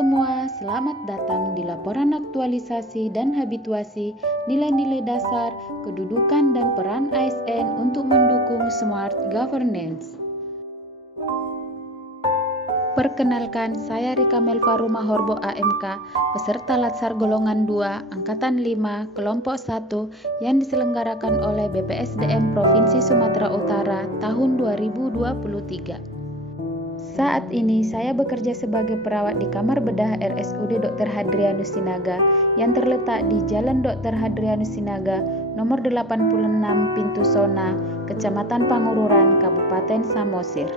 semua, selamat datang di laporan aktualisasi dan habituasi nilai-nilai dasar, kedudukan dan peran ASN untuk mendukung smart governance. Perkenalkan, saya Rika Melva Rumahorbo AMK, peserta Latsar Golongan 2, Angkatan 5, Kelompok 1 yang diselenggarakan oleh BPSDM Provinsi Sumatera Utara tahun 2023. Saat ini saya bekerja sebagai perawat di Kamar Bedah RSUD Dr. Hadrianus Sinaga yang terletak di Jalan Dr. Hadrianus Sinaga nomor 86 Pintu Sona, Kecamatan Pangururan, Kabupaten Samosir.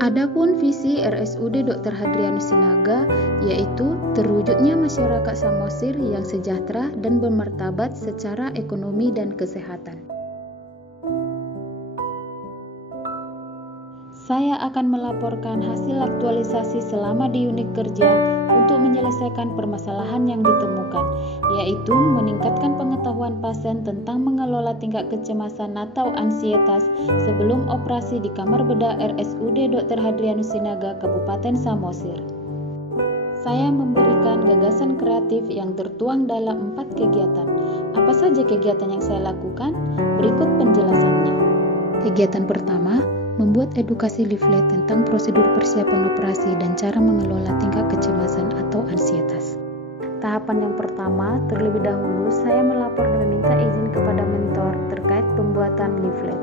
Adapun visi RSUD Dr. Hadrianus Sinaga yaitu terwujudnya masyarakat Samosir yang sejahtera dan bermartabat secara ekonomi dan kesehatan. Saya akan melaporkan hasil aktualisasi selama di unit kerja untuk menyelesaikan permasalahan yang ditemukan, yaitu meningkatkan pengetahuan pasien tentang mengelola tingkat kecemasan atau ansietas sebelum operasi di Kamar Bedah RSUD Dr. Hadrianus Sinaga, Kabupaten Samosir. Saya memberikan gagasan kreatif yang tertuang dalam 4 kegiatan. Apa saja kegiatan yang saya lakukan? Berikut penjelasannya. Kegiatan pertama, membuat edukasi leaflet tentang prosedur persiapan operasi dan cara mengelola tingkat kecemasan atau ansietas. Tahapan yang pertama, terlebih dahulu saya melapor dan meminta izin kepada mentor terkait pembuatan leaflet.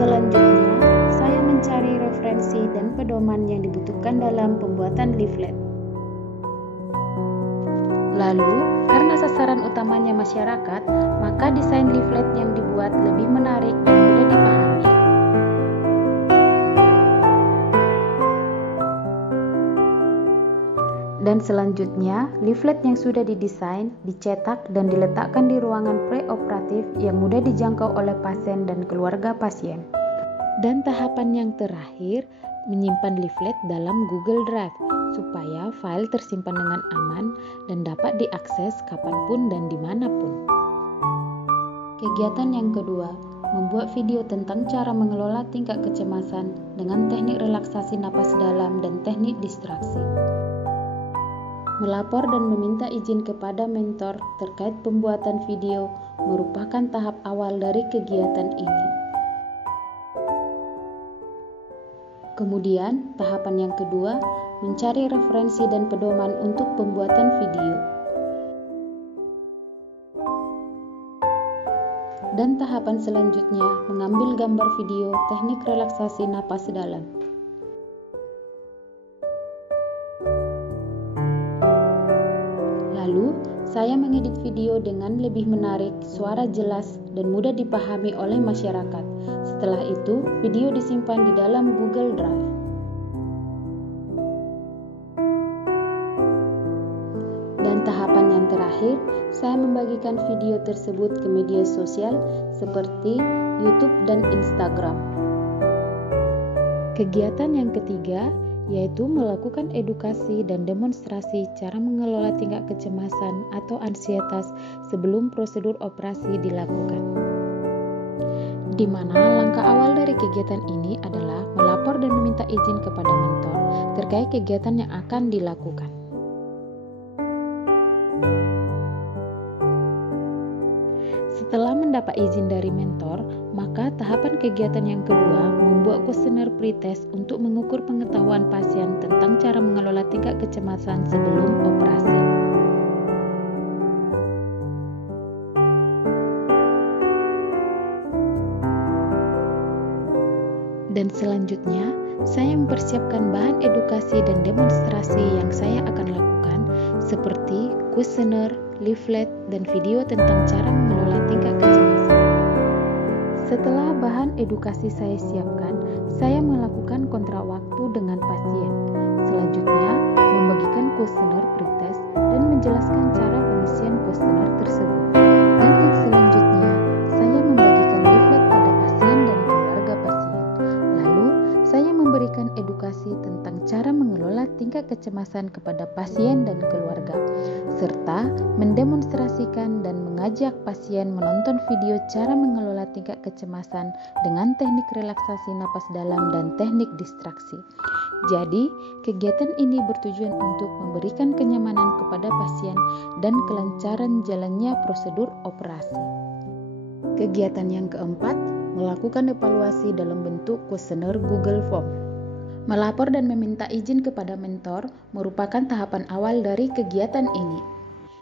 Selanjutnya, saya mencari referensi dan pedoman yang dibutuhkan dalam pembuatan leaflet. Lalu, karena sasaran utamanya masyarakat, maka desain leaflet yang dibuat lebih menarik dan mudah dipahami. Dan selanjutnya, leaflet yang sudah didesain, dicetak, dan diletakkan di ruangan preoperatif yang mudah dijangkau oleh pasien dan keluarga pasien. Dan tahapan yang terakhir, menyimpan leaflet dalam Google Drive supaya file tersimpan dengan aman dan dapat diakses kapanpun dan dimanapun. Kegiatan yang kedua, membuat video tentang cara mengelola tingkat kecemasan dengan teknik relaksasi napas dalam dan teknik distraksi. Melapor dan meminta izin kepada mentor terkait pembuatan video merupakan tahap awal dari kegiatan ini. Kemudian, tahapan yang kedua, mencari referensi dan pedoman untuk pembuatan video. Dan tahapan selanjutnya, mengambil gambar video teknik relaksasi napas dalam. Lalu, saya mengedit video dengan lebih menarik, suara jelas, dan mudah dipahami oleh masyarakat. Setelah itu, video disimpan di dalam Google Drive. Dan tahapan yang terakhir, saya membagikan video tersebut ke media sosial seperti YouTube dan Instagram. Kegiatan yang ketiga, yaitu melakukan edukasi dan demonstrasi cara mengelola tingkat kecemasan atau ansietas sebelum prosedur operasi dilakukan. Di mana langkah awal dari kegiatan ini adalah melapor dan meminta izin kepada mentor terkait kegiatan yang akan dilakukan. Setelah mendapat izin dari mentor, maka tahapan kegiatan yang kedua membuat kuesioner pretest untuk mengukur pengetahuan pasien tentang cara mengelola tingkat kecemasan sebelum operasi. Dan selanjutnya, saya mempersiapkan bahan edukasi dan demonstrasi yang saya akan lakukan seperti kuesioner, leaflet, dan video tentang cara mengelola tingkat kecemasan. Setelah bahan edukasi saya siapkan, saya melakukan kontrak waktu dengan pasien. Selanjutnya, membagikan kuesioner pretest dan menjelaskan cara pengisian kuesioner tersebut. Dan yang selanjutnya, saya membagikan leaflet pada pasien dan keluarga pasien. Lalu, saya memberikan edukasi tentang cara mengelola tingkat kecemasan kepada pasien dan keluarga, serta mendemonstrasikan dan mengajak pasien menonton video cara mengelola tingkat kecemasan dengan teknik relaksasi napas dalam dan teknik distraksi. Jadi, kegiatan ini bertujuan untuk memberikan kenyamanan kepada pasien dan kelancaran jalannya prosedur operasi. Kegiatan yang keempat, melakukan evaluasi dalam bentuk kuesioner Google Form. Melapor dan meminta izin kepada mentor merupakan tahapan awal dari kegiatan ini.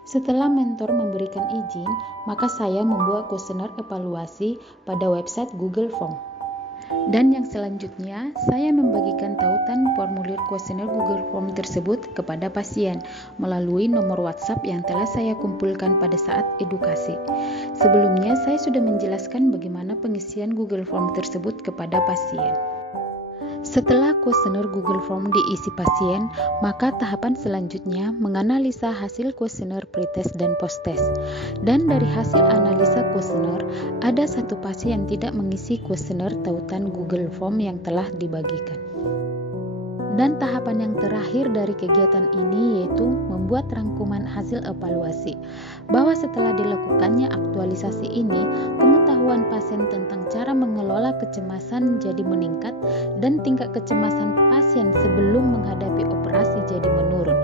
Setelah mentor memberikan izin, maka saya membuat kuesioner evaluasi pada website Google Form. Dan yang selanjutnya, saya membagikan tautan formulir kuesioner Google Form tersebut kepada pasien melalui nomor WhatsApp yang telah saya kumpulkan pada saat edukasi. Sebelumnya, saya sudah menjelaskan bagaimana pengisian Google Form tersebut kepada pasien. Setelah kuesioner Google Form diisi pasien, maka tahapan selanjutnya menganalisa hasil kuesioner pretest dan posttest. Dan dari hasil analisa kuesioner, ada satu pasien yang tidak mengisi kuesioner tautan Google Form yang telah dibagikan. Dan tahapan yang terakhir dari kegiatan ini yaitu membuat rangkuman hasil evaluasi, bahwa setelah dilakukannya aktualisasi ini, pengetahuan pasien tentang cara mengelola kecemasan jadi meningkat dan tingkat kecemasan pasien sebelum menghadapi operasi jadi menurun.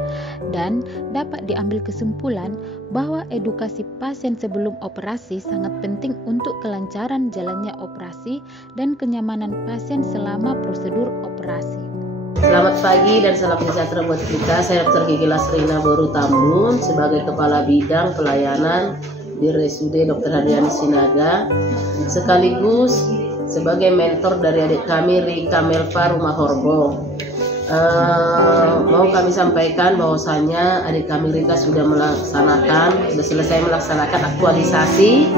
Dan dapat diambil kesimpulan bahwa edukasi pasien sebelum operasi sangat penting untuk kelancaran jalannya operasi dan kenyamanan pasien selama prosedur operasi. Selamat pagi dan salam sejahtera buat kita. Saya Dr. Gigi Lasrina Boru Tambun sebagai Kepala Bidang Pelayanan di RSUD Dr. Hadrianus Sinaga, sekaligus sebagai mentor dari adik kami Rika Melva Rumah Horbo. Mau kami sampaikan bahwasannya adik kami Rika sudah selesai melaksanakan aktualisasi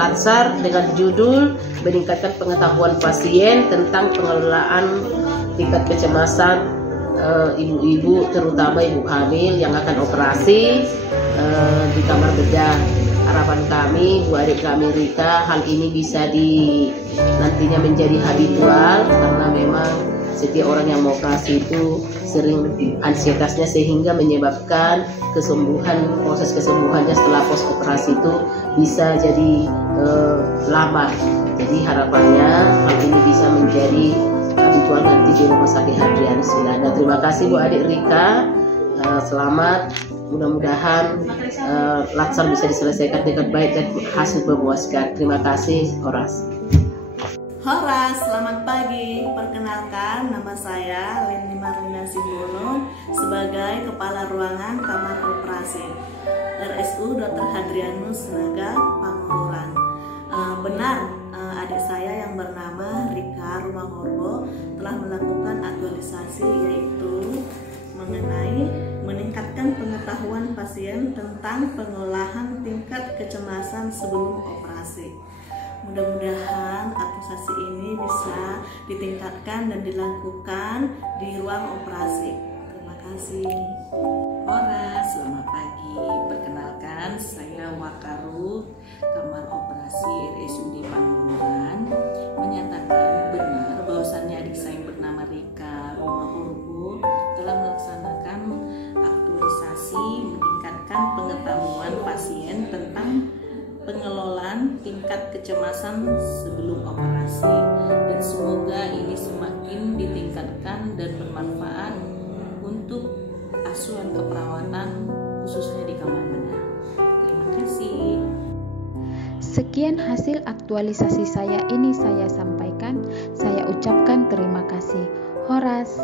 Latsar dengan judul meningkatkan pengetahuan pasien tentang pengelolaan tingkat kecemasan ibu-ibu, terutama ibu hamil yang akan operasi di kamar bedah. Harapan kami, Bu adik kami Rika, hal ini bisa nantinya menjadi habitual, karena memang setiap orang yang mau operasi itu sering ansietasnya sehingga menyebabkan proses kesembuhannya setelah pos operasi itu bisa jadi lama. Jadi harapannya hal ini bisa menjadi habitual nanti di Rumah Sakit Hadrianus Sinaga. Terima kasih Bu adik Rika, selamat. Mudah-mudahan Latsar bisa diselesaikan dengan baik dan hasil memuaskan. Terima kasih, Horas. Horas, selamat pagi. Perkenalkan, nama saya Leni Marlina Simbono sebagai Kepala Ruangan Kamar Operasi RSU Dr. Hadrianus Sinaga, Pangururan. Benar, adik saya yang bernama Rika Rumah Horbo telah melakukan aktualisasi, yaitu mengenai meningkatkan pengetahuan pasien tentang pengolahan tingkat kecemasan sebelum operasi. Mudah-mudahan aktualisasi ini bisa ditingkatkan dan dilakukan di ruang operasi. Terima kasih. Horas, selamat pagi. Perkenalkan, saya Wakaru Kamar Operasi RSUD Pangururan, menyatakan benar bahwasannya adik saya yang bernama Rika Rumah Horbo telah melaksanakan aktualisasi meningkatkan pengetahuan pasien tentang pengelolaan tingkat kecemasan sebelum operasi, dan semoga ini semakin ditingkatkan dan bermanfaat untuk asuhan keperawatan khususnya di kamar bedah. Terima kasih. Sekian hasil aktualisasi saya ini saya sampaikan. Saya ucapkan terima kasih. Horas.